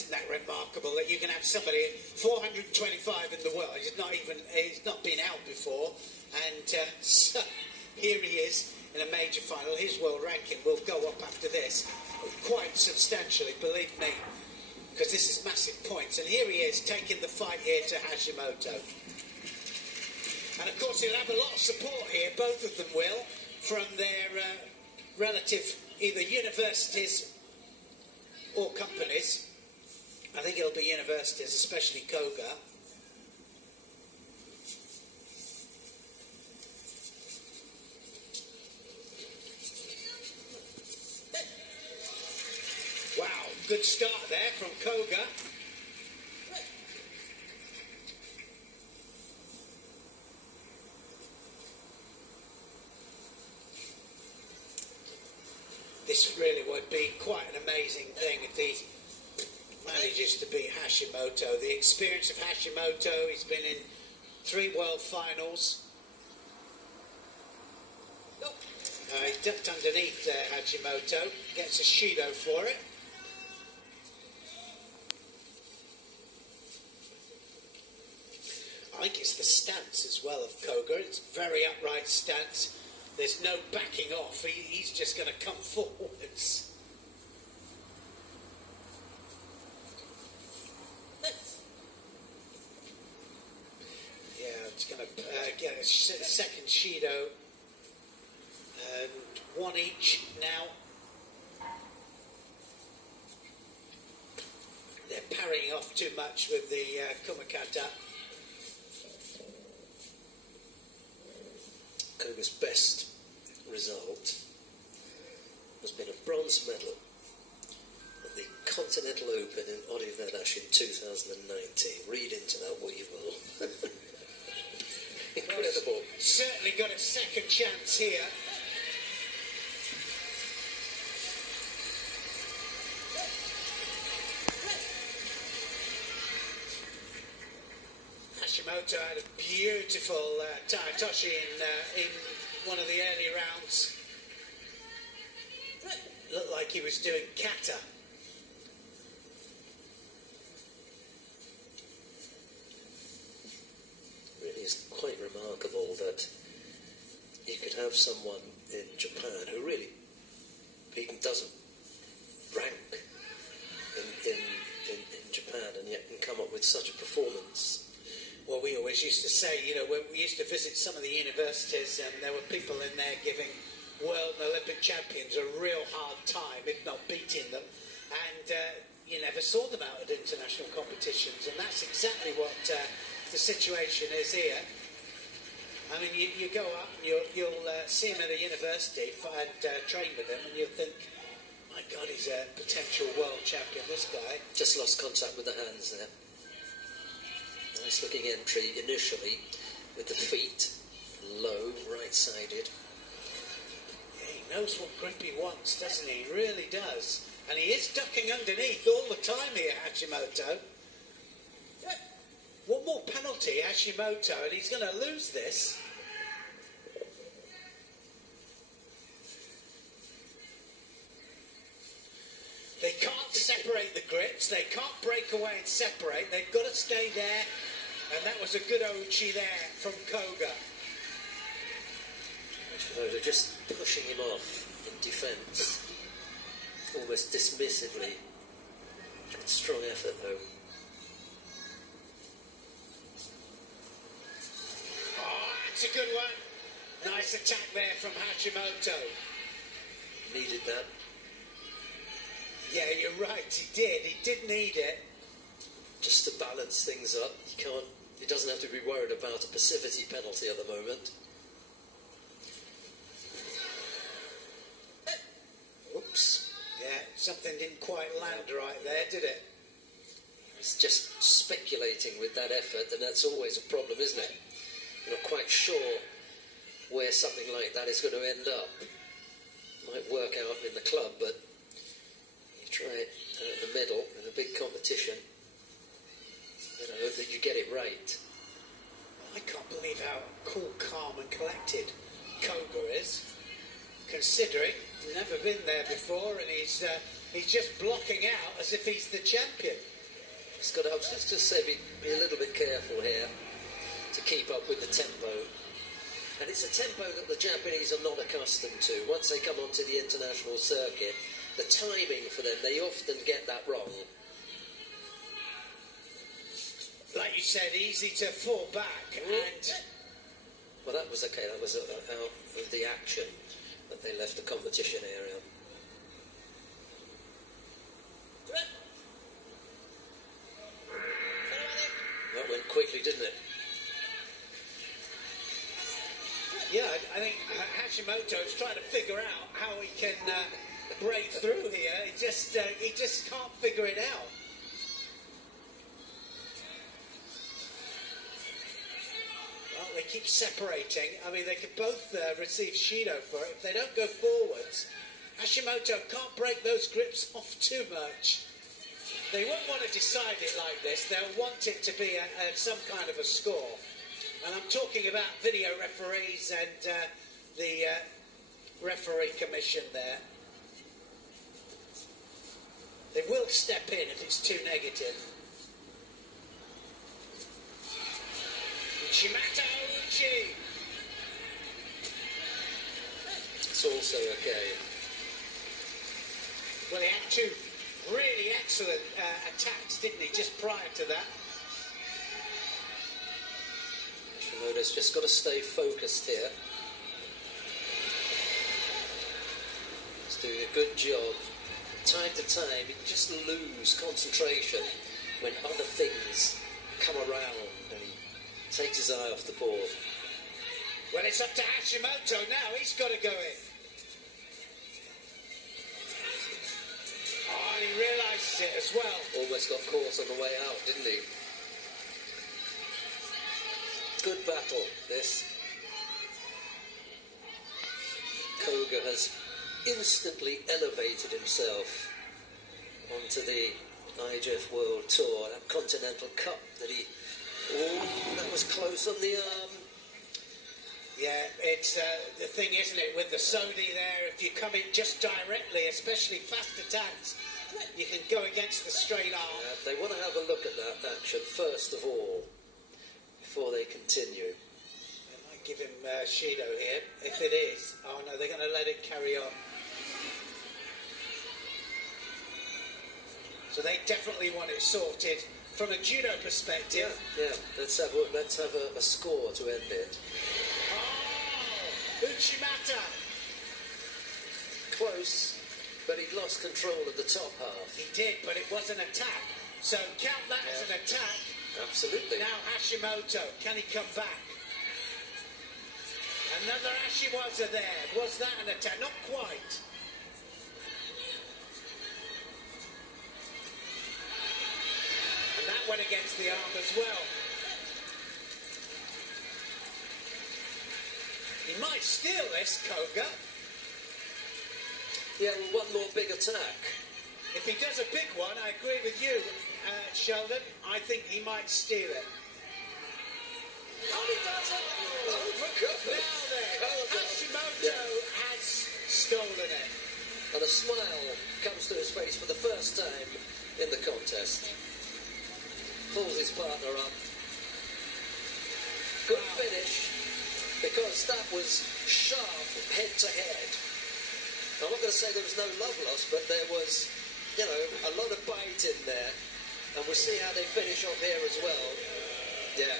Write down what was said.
isn't that remarkable that you can have somebody at 425 in the world? He's not been out before, and so here he is in a major final. His world ranking will go up after this quite substantially, believe me, because this is massive points. And here he is taking the fight here to Hashimoto. And of course he'll have a lot of support here, both of them will, from their relative either universities or companies. I think it'll be universities, especially KOGA. Wow, good start there from KOGA. This really would be quite an amazing thing if he manages to beat Hashimoto. The experience of Hashimoto, he's been in 3 world finals. He ducked underneath Hashimoto, gets a Shido for it. I think it's the stance as well of KOGA. It's a very upright stance. There's no backing off. He's just going to come forwards. Yeah, it's going to get a second Shido. And 1 each now. They're parrying off too much with the Kumakata. KOGA's best result has been a bronze medal at the Continental Open in Odivadash in 2019. Read into that what you will. Incredible. Certainly got a second chance here. Hashimoto had a beautiful Taitoshi in one of the early rounds. Looked like he was doing kata. Really is quite remarkable that you could have someone in Japan who really even doesn't rank in Japan and yet can come up with such a performance. Well, we always used to say, you know, when we used to visit some of the universities and there were people in there giving world and Olympic champions a real hard time, if not beating them, and you never saw them out at international competitions, and that's exactly what the situation is here. I mean, you go up and you'll see him at a university and train with him, and you'll think, my God, he's a potential world champion, this guy. Just lost contact with the hands there. Nice looking entry initially with the feet low, right-sided. Yeah, he knows what grip he wants, doesn't he? He really does. And he is ducking underneath all the time here, Hashimoto. One more penalty, Hashimoto, and he's going to lose this. They can't separate the grips. They can't break away and separate. They've got to stay there. And that was a good Oichi there from KOGA. They're just pushing him off in defence, almost dismissively. Good strong effort though. Oh, that's a good one. Nice attack there from Hashimoto. Needed that. Yeah, you're right, he did. He did need it. Just to balance things up. He doesn't have to be worried about a passivity penalty at the moment. Oops. Yeah, something didn't quite land right there, did it? It's just speculating with that effort, and that's always a problem, isn't it? You're not quite sure where something like that is going to end up. Might work out in the club, but you try it out in the middle in a big competition. And I hope that you get it right. I can't believe how cool, calm and collected KOGA is, considering he's never been there before and he's He's just blocking out as if he's the champion. He's got to, I was just to say, be a little bit careful here to keep up with the tempo. And it's a tempo that the Japanese are not accustomed to. Once they come onto the international circuit, the timing for them, they often get that wrong. Like you said, easy to fall back. And well, that was okay. That was out of the action that they left the competition area. That went quickly, didn't it? yeah, I think Hashimoto's trying to figure out how he can break through here. He just can't figure it out. Well, they keep separating. I mean, they could both receive Shido for it. If they don't go forwards, Hashimoto can't break those grips off too much. They won't want to decide it like this. They'll want it to be some kind of a score. And I'm talking about video referees and the referee commission there. They will step in if it's too negative. Shimata Uchi. It's also okay. Well, he had two really excellent attacks, didn't he, just prior to that? Hashimoto's just got to stay focused here. He's doing a good job. From time to time, you just lose concentration when other things come around and he takes his eye off the ball. Well, it's up to Hashimoto now. He's got to go in. Oh, and he realises it as well. Almost got caught on the way out, didn't he? Good battle, this. KOGA has instantly elevated himself onto the IJF World Tour, that Continental Cup that he... Oh, that was close on the arm. Yeah, it's the thing, isn't it, with the Sodi there, if you come in just directly, especially fast attacks, you can go against the straight arm. They want to have a look at that action first of all, before they continue. They might give him Shido here, if it is. Oh no, they're going to let it carry on. So they definitely want it sorted from a judo perspective. Yeah. Let's have a score to end it. Oh, Uchimata. Close, but he lost control of the top half. He did, but it was an attack. So count that as an attack. Absolutely. Now Hashimoto, can he come back? Another Ashiwaza there. Was that an attack? Not quite. And that went against the arm as well. He might steal this, KOGA. Yeah, well, one more big attack. If he does a big one, I agree with you, Sheldon. I think he might steal it. Oh, he does it! Oh, for goodness! Now then, Hashimoto has stolen it. And a smile comes to his face for the first time in the contest. Pulls his partner up. Good finish, because that was sharp head to head. I'm not going to say there was no love lost, but there was, you know, a lot of bite in there. And we'll see how they finish off here as well. Yeah.